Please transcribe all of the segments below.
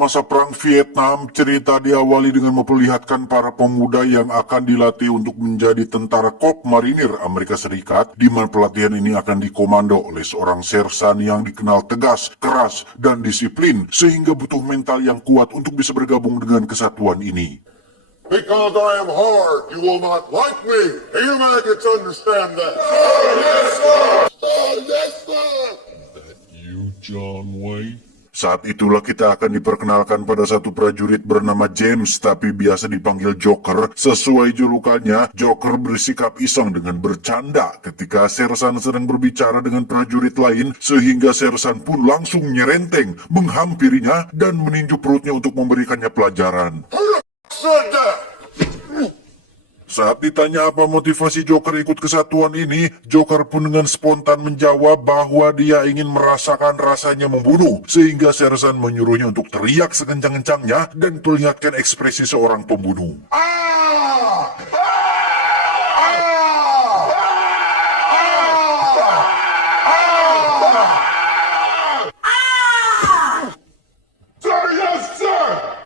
masa Perang Vietnam, cerita diawali dengan memperlihatkan para pemuda yang akan dilatih untuk menjadi tentara Korps Marinir Amerika Serikat, di mana pelatihan ini akan dikomando oleh seorang sersan yang dikenal tegas, keras, dan disiplin, sehingga butuh mental yang kuat untuk bisa bergabung dengan kesatuan ini. Because I am hard, you will not like me. You maggots understand that. Sir, yes, sir. Sir, yes, sir. That you, John Wayne? Saat itulah kita akan diperkenalkan pada satu prajurit bernama James, tapi biasa dipanggil Joker. Sesuai julukannya, Joker bersikap iseng dengan bercanda ketika sersan sedang berbicara dengan prajurit lain, sehingga sersan pun langsung nyerenteng, menghampirinya, dan meninju perutnya untuk memberikannya pelajaran. Saat ditanya apa motivasi Joker ikut kesatuan ini, Joker pun dengan spontan menjawab bahwa dia ingin merasakan rasanya membunuh, sehingga sersan menyuruhnya untuk teriak sekencang-kencangnya dan perlihatkan ekspresi seorang pembunuh.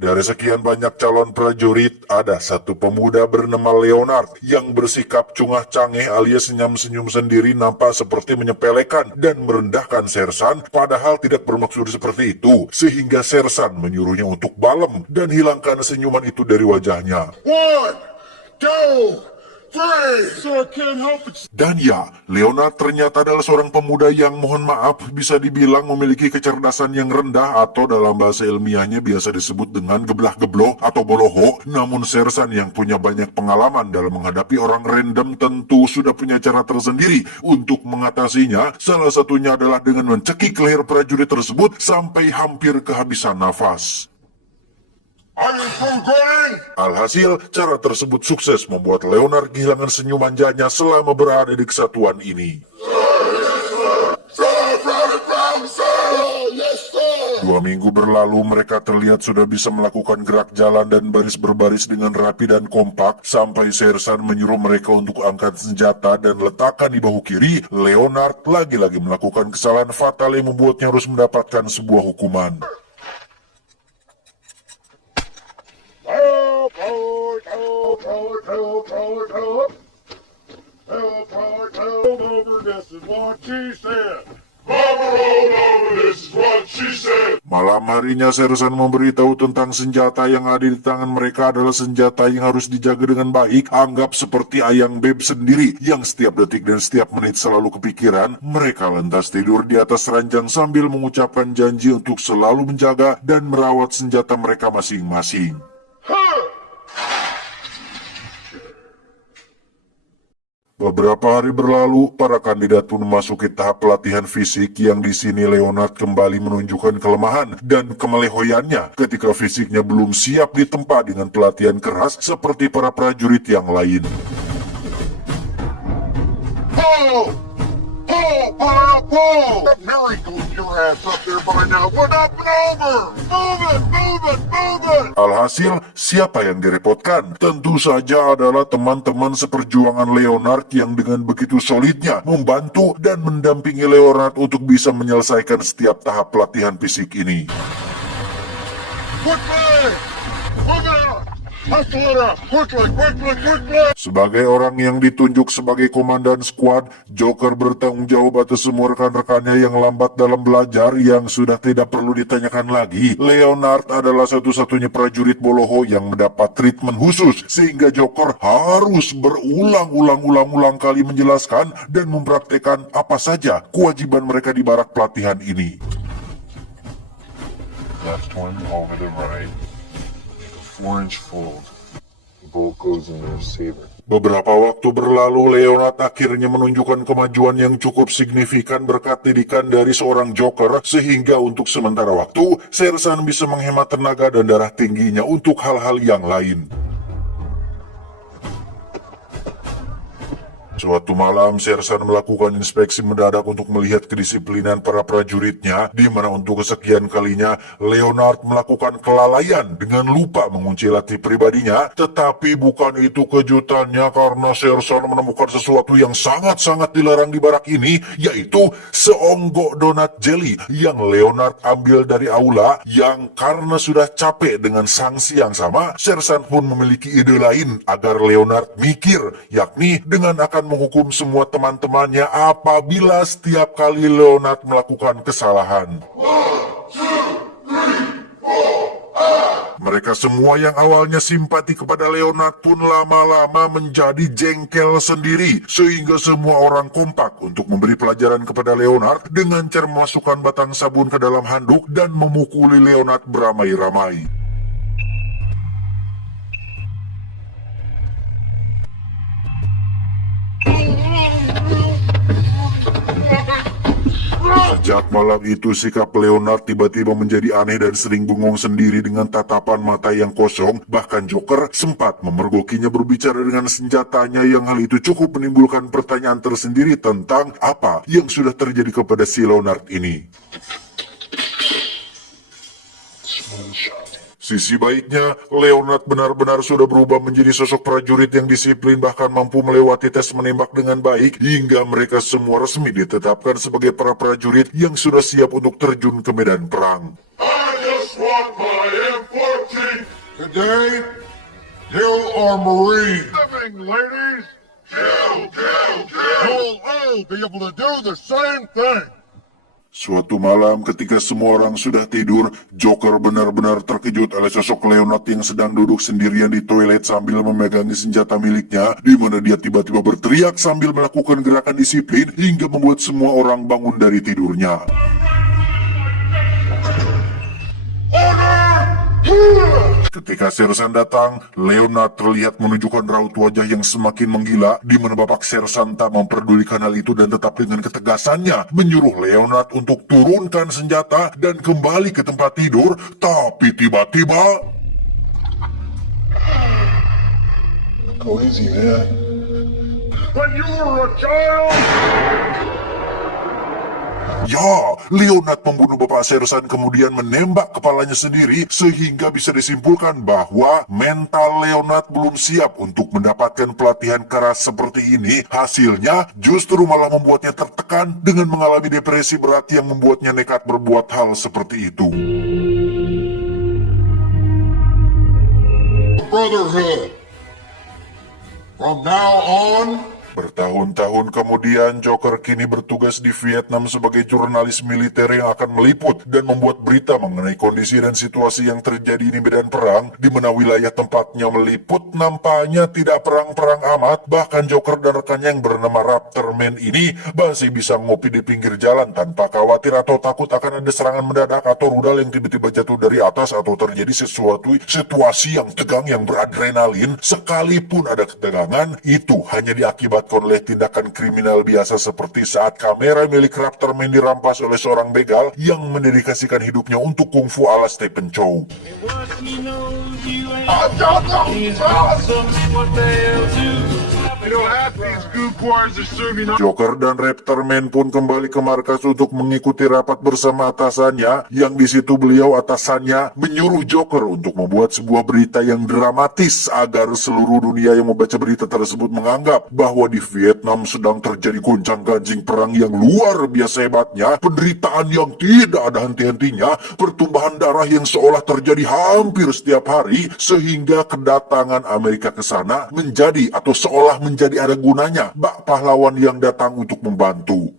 Dari sekian banyak calon prajurit, ada satu pemuda bernama Leonard yang bersikap cungah-cangeh alias senyum-senyum sendiri, nampak seperti menyepelekan dan merendahkan sersan, padahal tidak bermaksud seperti itu, sehingga sersan menyuruhnya untuk balem dan hilangkan senyuman itu dari wajahnya. 1, 2, 3. Sir, I can't help it. Dan ya, Leonard ternyata adalah seorang pemuda yang mohon maaf bisa dibilang memiliki kecerdasan yang rendah, atau dalam bahasa ilmiahnya biasa disebut dengan geblah-gebloh atau boloho. Namun sersan yang punya banyak pengalaman dalam menghadapi orang random tentu sudah punya cara tersendiri untuk mengatasinya. Salah satunya adalah dengan mencekik leher prajurit tersebut sampai hampir kehabisan nafas. Alhasil, cara tersebut sukses membuat Leonard kehilangan senyum manjanya selama berada di kesatuan ini. 2 minggu berlalu, mereka terlihat sudah bisa melakukan gerak jalan dan baris berbaris dengan rapi dan kompak, sampai sersan menyuruh mereka untuk angkat senjata dan letakkan di bahu kiri. Leonard lagi-lagi melakukan kesalahan fatal yang membuatnya harus mendapatkan sebuah hukuman. Malam harinya sersan memberitahu tentang senjata yang ada di tangan mereka adalah senjata yang harus dijaga dengan baik. Anggap seperti ayang beb sendiri yang setiap detik dan setiap menit selalu kepikiran. Mereka lantas tidur di atas ranjang sambil mengucapkan janji untuk selalu menjaga dan merawat senjata mereka masing-masing. Beberapa hari berlalu, para kandidat pun memasuki tahap pelatihan fisik yang di sini Leonard kembali menunjukkan kelemahan dan kemelehoyannya ketika fisiknya belum siap ditempa dengan pelatihan keras seperti para prajurit yang lain. Alhasil, siapa yang direpotkan? Tentu saja adalah teman-teman seperjuangan Leonard yang dengan begitu solidnya membantu dan mendampingi Leonard untuk bisa menyelesaikan setiap tahap pelatihan fisik ini. Sebagai orang yang ditunjuk sebagai komandan squad, Joker bertanggung jawab atas semua rekan-rekannya yang lambat dalam belajar. Yang sudah tidak perlu ditanyakan lagi, Leonard adalah satu-satunya prajurit boloho yang mendapat treatment khusus, sehingga Joker harus berulang-ulang kali menjelaskan dan mempraktekkan apa saja kewajiban mereka di barak pelatihan ini. Left one over the right. 4-inch fold. The bolt goes in the receiver. Beberapa waktu berlalu, Leonard akhirnya menunjukkan kemajuan yang cukup signifikan berkat didikan dari seorang Joker, sehingga untuk sementara waktu, sersan bisa menghemat tenaga dan darah tingginya untuk hal-hal yang lain. Suatu malam, Sersan melakukan inspeksi mendadak untuk melihat kedisiplinan para prajuritnya, di mana untuk kesekian kalinya Leonard melakukan kelalaian dengan lupa mengunci latih pribadinya. Tetapi bukan itu kejutannya, karena Sersan menemukan sesuatu yang sangat-sangat dilarang di barak ini, yaitu seonggok donat jelly yang Leonard ambil dari aula. Yang karena sudah capek dengan sanksi yang sama, Sersan pun memiliki ide lain agar Leonard mikir, yakni dengan akan menghukum semua teman-temannya apabila setiap kali Leonard melakukan kesalahan. Mereka semua yang awalnya simpati kepada Leonard pun lama-lama menjadi jengkel sendiri, sehingga semua orang kompak untuk memberi pelajaran kepada Leonard dengan cara memasukkan batang sabun ke dalam handuk dan memukuli Leonard beramai-ramai. Sejak malam itu, sikap Leonard tiba-tiba menjadi aneh dan sering bengong sendiri dengan tatapan mata yang kosong. Bahkan Joker sempat memergokinya berbicara dengan senjatanya, yang hal itu cukup menimbulkan pertanyaan tersendiri tentang apa yang sudah terjadi kepada si Leonard ini. Sisi baiknya, Leonard benar-benar sudah berubah menjadi sosok prajurit yang disiplin, bahkan mampu melewati tes menembak dengan baik, hingga mereka semua resmi ditetapkan sebagai para prajurit yang sudah siap untuk terjun ke medan perang. I just want my M14. Today, you are Marine. Living, ladies. Kill, kill, kill. You'll all be able to do the same thing. Suatu malam ketika semua orang sudah tidur, Joker benar-benar terkejut oleh sosok Leonard yang sedang duduk sendirian di toilet sambil memegangi senjata miliknya, di mana dia tiba-tiba berteriak sambil melakukan gerakan disiplin hingga membuat semua orang bangun dari tidurnya. Ketika Sersan datang, Leonard terlihat menunjukkan raut wajah yang semakin menggila, di mana Bapak Sersan tak memperdulikan hal itu dan tetap dengan ketegasannya menyuruh Leonard untuk turunkan senjata dan kembali ke tempat tidur. Tapi tiba-tiba, Go easy, man. When you were a child. ya, Leonard membunuh Bapak Sersan kemudian menembak kepalanya sendiri, sehingga bisa disimpulkan bahwa mental Leonard belum siap untuk mendapatkan pelatihan keras seperti ini. Hasilnya justru malah membuatnya tertekan dengan mengalami depresi berat yang membuatnya nekat berbuat hal seperti itu. Brotherhood. From now on, Bertahun-tahun kemudian, Joker kini bertugas di Vietnam sebagai jurnalis militer yang akan meliput dan membuat berita mengenai kondisi dan situasi yang terjadi di medan perang, di mana wilayah tempatnya meliput nampaknya tidak perang-perang amat. Bahkan Joker dan rekannya yang bernama Raptorman ini masih bisa ngopi di pinggir jalan tanpa khawatir atau takut akan ada serangan mendadak atau rudal yang tiba-tiba jatuh dari atas atau terjadi sesuatu situasi yang tegang yang beradrenalin. Sekalipun ada ketegangan, itu hanya diakibatkan oleh tindakan kriminal biasa, seperti saat kamera milik Raptorman dirampas oleh seorang begal yang mendedikasikan hidupnya untuk kungfu ala Stephen Chow. Joker dan Raptorman pun kembali ke markas untuk mengikuti rapat bersama atasannya, yang di situ beliau atasannya menyuruh Joker untuk membuat sebuah berita yang dramatis agar seluruh dunia yang membaca berita tersebut menganggap bahwa di Vietnam sedang terjadi goncang-ganjing perang yang luar biasa hebatnya, penderitaan yang tidak ada henti-hentinya, pertumbuhan darah yang seolah terjadi hampir setiap hari, sehingga kedatangan Amerika ke sana menjadi atau seolah menjadi ada gunanya bak pahlawan yang datang untuk membantu.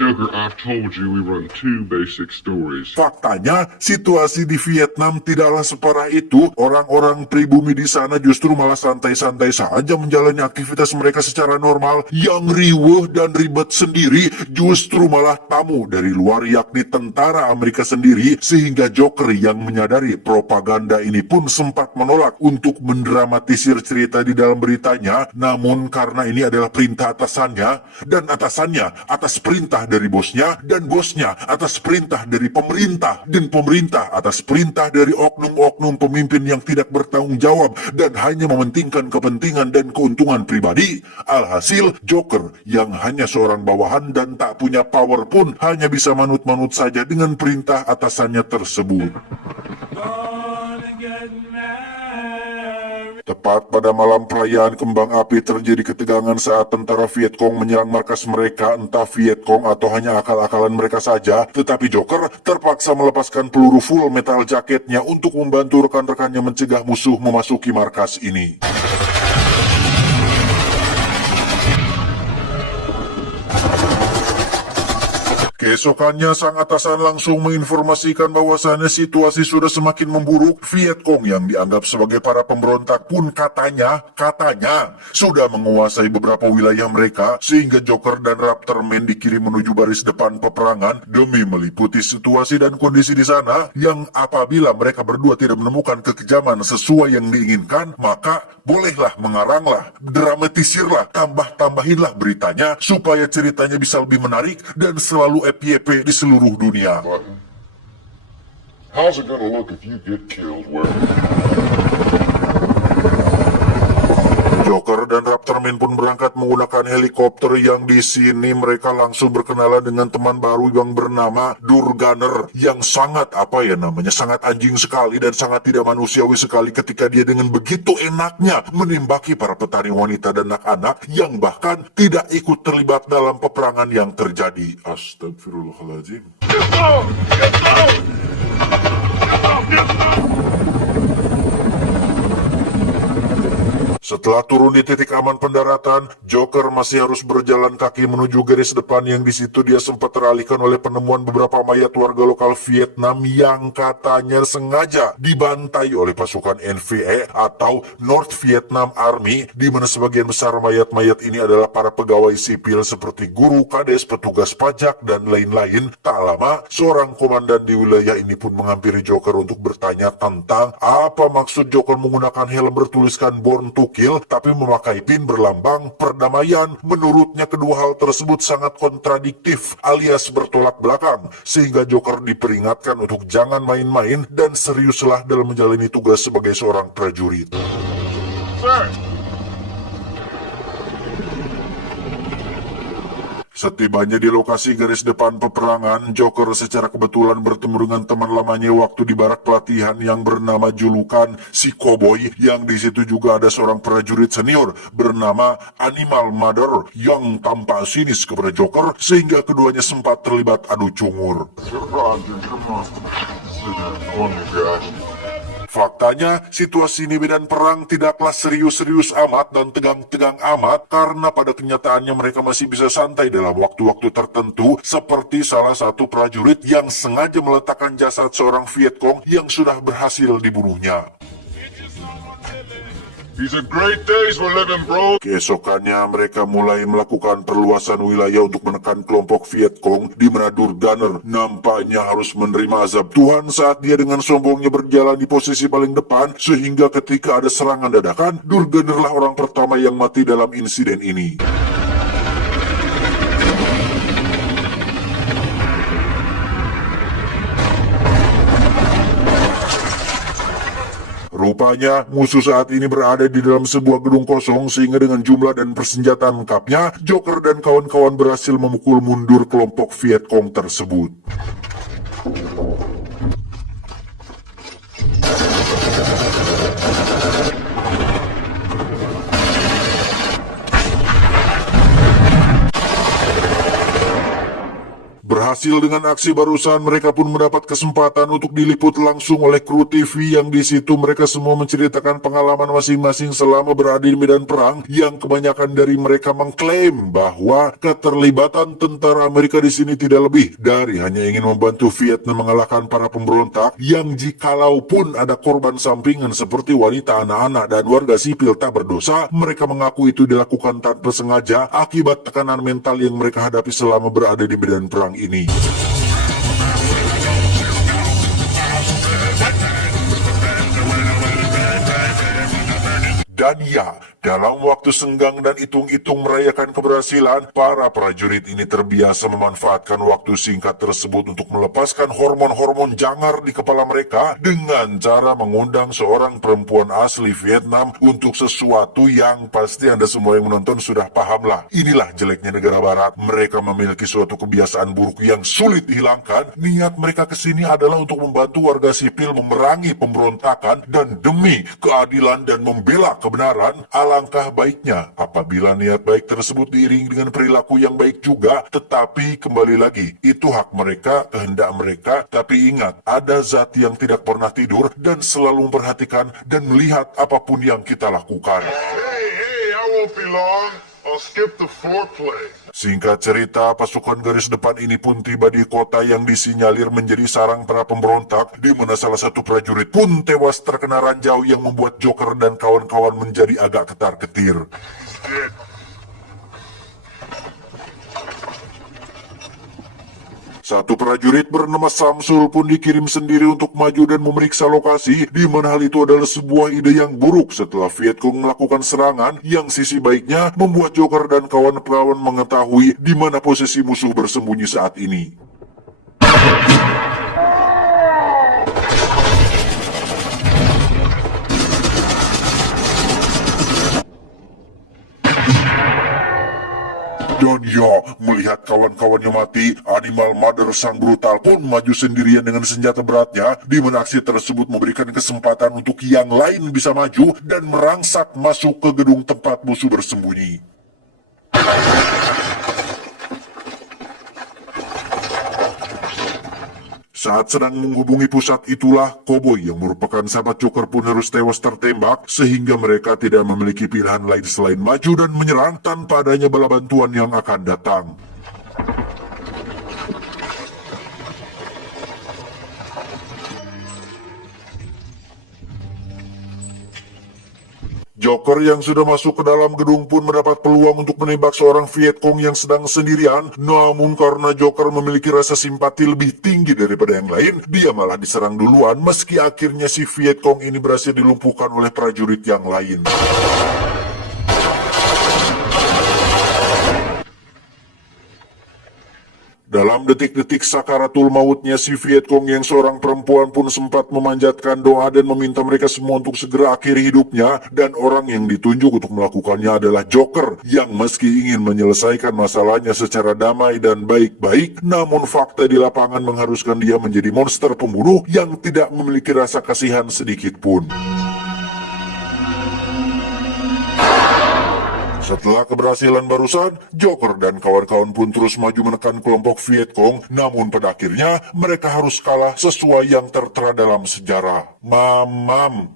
Joker, I've told you we run two basic stories. Faktanya, situasi di Vietnam tidaklah separah itu. Orang-orang pribumi di sana justru malah santai-santai saja menjalani aktivitas mereka secara normal. Yang riweuh dan ribet sendiri justru malah tamu dari luar, yakni tentara Amerika sendiri. Sehingga Joker yang menyadari propaganda ini pun sempat menolak untuk mendramatisir cerita di dalam beritanya. Namun karena ini adalah perintah atasannya, dan atasannya atas perintah perintah dari bosnya, dan bosnya atas perintah dari pemerintah, dan pemerintah atas perintah dari oknum-oknum pemimpin yang tidak bertanggung jawab dan hanya mementingkan kepentingan dan keuntungan pribadi. Alhasil, Joker yang hanya seorang bawahan dan tak punya power pun hanya bisa manut-manut saja dengan perintah atasannya tersebut. Tepat pada malam perayaan kembang api terjadi ketegangan saat tentara Vietcong menyerang markas mereka, entah Vietcong atau hanya akal-akalan mereka saja, tetapi Joker terpaksa melepaskan peluru full metal jaketnya untuk membantu rekan-rekannya mencegah musuh memasuki markas ini. Keesokannya, sang atasan langsung menginformasikan bahwasannya situasi sudah semakin memburuk. Vietcong yang dianggap sebagai para pemberontak pun katanya sudah menguasai beberapa wilayah mereka, sehingga Joker dan Raptorman dikirim menuju baris depan peperangan demi meliputi situasi dan kondisi di sana, yang apabila mereka berdua tidak menemukan kekejaman sesuai yang diinginkan, maka bolehlah mengaranglah, dramatisirlah, tambahinlah beritanya supaya ceritanya bisa lebih menarik dan selalu FYP di seluruh dunia. Button. How's it gonna look if you get killed where... Joker dan Raptorman pun berangkat menggunakan helikopter, yang di sini mereka langsung berkenalan dengan teman baru yang bernama Durgunner, yang sangat sangat anjing sekali dan sangat tidak manusiawi sekali ketika dia dengan begitu enaknya menembaki para petani wanita dan anak-anak yang bahkan tidak ikut terlibat dalam peperangan yang terjadi. Astagfirullahaladzim. Setelah turun di titik aman pendaratan, Joker masih harus berjalan kaki menuju garis depan, yang di situ dia sempat teralihkan oleh penemuan beberapa mayat warga lokal Vietnam yang katanya sengaja dibantai oleh pasukan NVA atau North Vietnam Army, di mana sebagian besar mayat-mayat ini adalah para pegawai sipil seperti guru, kades, petugas pajak, dan lain-lain. Tak lama, seorang komandan di wilayah ini pun menghampiri Joker untuk bertanya tentang apa maksud Joker menggunakan helm bertuliskan Born to Kill tapi memakai pin berlambang perdamaian. Menurutnya kedua hal tersebut sangat kontradiktif alias bertolak belakang, sehingga Joker diperingatkan untuk jangan main-main dan seriuslah dalam menjalani tugas sebagai seorang prajurit. Sir! Setibanya di lokasi garis depan peperangan, Joker secara kebetulan bertemu dengan teman lamanya waktu di barak pelatihan yang bernama julukan si Cowboy, yang di situ juga ada seorang prajurit senior bernama Animal Mother yang tampak sinis kepada Joker, sehingga keduanya sempat terlibat adu cungur. Roger, come on. Sit down. On you guys. Faktanya, situasi di medan perang tidaklah serius-serius amat dan tegang-tegang amat, karena pada kenyataannya mereka masih bisa santai dalam waktu-waktu tertentu, seperti salah satu prajurit yang sengaja meletakkan jasad seorang Vietcong yang sudah berhasil dibunuhnya. These are great days we're living, bro. Keesokannya mereka mulai melakukan perluasan wilayah untuk menekan kelompok Vietcong, di mana Durgunner nampaknya harus menerima azab Tuhan saat dia dengan sombongnya berjalan di posisi paling depan, sehingga ketika ada serangan dadakan, Durgunner lah orang pertama yang mati dalam insiden ini. Rupanya musuh saat ini berada di dalam sebuah gedung kosong, sehingga dengan jumlah dan persenjataan lengkapnya, Joker dan kawan-kawan berhasil memukul mundur kelompok Vietcong tersebut. Berhasil dengan aksi barusan, mereka pun mendapat kesempatan untuk diliput langsung oleh kru TV, yang di situ mereka semua menceritakan pengalaman masing-masing selama berada di medan perang, yang kebanyakan dari mereka mengklaim bahwa keterlibatan tentara Amerika di sini tidak lebih dari hanya ingin membantu Vietnam mengalahkan para pemberontak, yang jikalaupun ada korban sampingan seperti wanita, anak-anak, dan warga sipil tak berdosa, mereka mengaku itu dilakukan tanpa sengaja akibat tekanan mental yang mereka hadapi selama berada di medan perang ini. Dan ya, dalam waktu senggang dan hitung-hitung merayakan keberhasilan, para prajurit ini terbiasa memanfaatkan waktu singkat tersebut untuk melepaskan hormon-hormon jangar di kepala mereka dengan cara mengundang seorang perempuan asli Vietnam untuk sesuatu yang pasti Anda semua yang menonton sudah paham lah. Inilah jeleknya negara barat. Mereka memiliki suatu kebiasaan buruk yang sulit dihilangkan. Niat mereka kesini adalah untuk membantu warga sipil memerangi pemberontakan dan demi keadilan dan membela kebenaran. Alangkah baiknya apabila niat baik tersebut diiringi dengan perilaku yang baik juga, tetapi kembali lagi, itu hak mereka, kehendak mereka, tapi ingat, ada zat yang tidak pernah tidur dan selalu memperhatikan dan melihat apapun yang kita lakukan. Hey, I won't be long. I'll skip the foreplay. Singkat cerita, pasukan garis depan ini pun tiba di kota yang disinyalir menjadi sarang para pemberontak, di mana salah satu prajurit pun tewas terkena ranjau yang membuat Joker dan kawan-kawan menjadi agak ketar-ketir. Dead. Satu prajurit bernama Samsul pun dikirim sendiri untuk maju dan memeriksa lokasi, di mana hal itu adalah sebuah ide yang buruk setelah Vietcong melakukan serangan yang sisi baiknya membuat Joker dan kawan-kawan mengetahui di mana posisi musuh bersembunyi saat ini. Dan ya, melihat kawan-kawannya mati, Animal Mother sang brutal pun maju sendirian dengan senjata beratnya, di mana aksi tersebut memberikan kesempatan untuk yang lain bisa maju dan merangsak masuk ke gedung tempat musuh bersembunyi. Saat sedang menghubungi pusat itulah, Cowboy yang merupakan sahabat Joker pun harus tewas tertembak, sehingga mereka tidak memiliki pilihan lain selain maju dan menyerang tanpa adanya bala bantuan yang akan datang. Joker yang sudah masuk ke dalam gedung pun mendapat peluang untuk menembak seorang Vietcong yang sedang sendirian. Namun karena Joker memiliki rasa simpati lebih tinggi daripada yang lain, dia malah diserang duluan meski akhirnya si Vietcong ini berhasil dilumpuhkan oleh prajurit yang lain. Dalam detik-detik sakaratul mautnya, si Vietcong yang seorang perempuan pun sempat memanjatkan doa dan meminta mereka semua untuk segera akhiri hidupnya, dan orang yang ditunjuk untuk melakukannya adalah Joker, yang meski ingin menyelesaikan masalahnya secara damai dan baik-baik, namun fakta di lapangan mengharuskan dia menjadi monster pembunuh yang tidak memiliki rasa kasihan sedikit pun. Setelah keberhasilan barusan, Joker dan kawan-kawan pun terus maju menekan kelompok Vietcong, namun pada akhirnya mereka harus kalah sesuai yang tertera dalam sejarah. Mamam.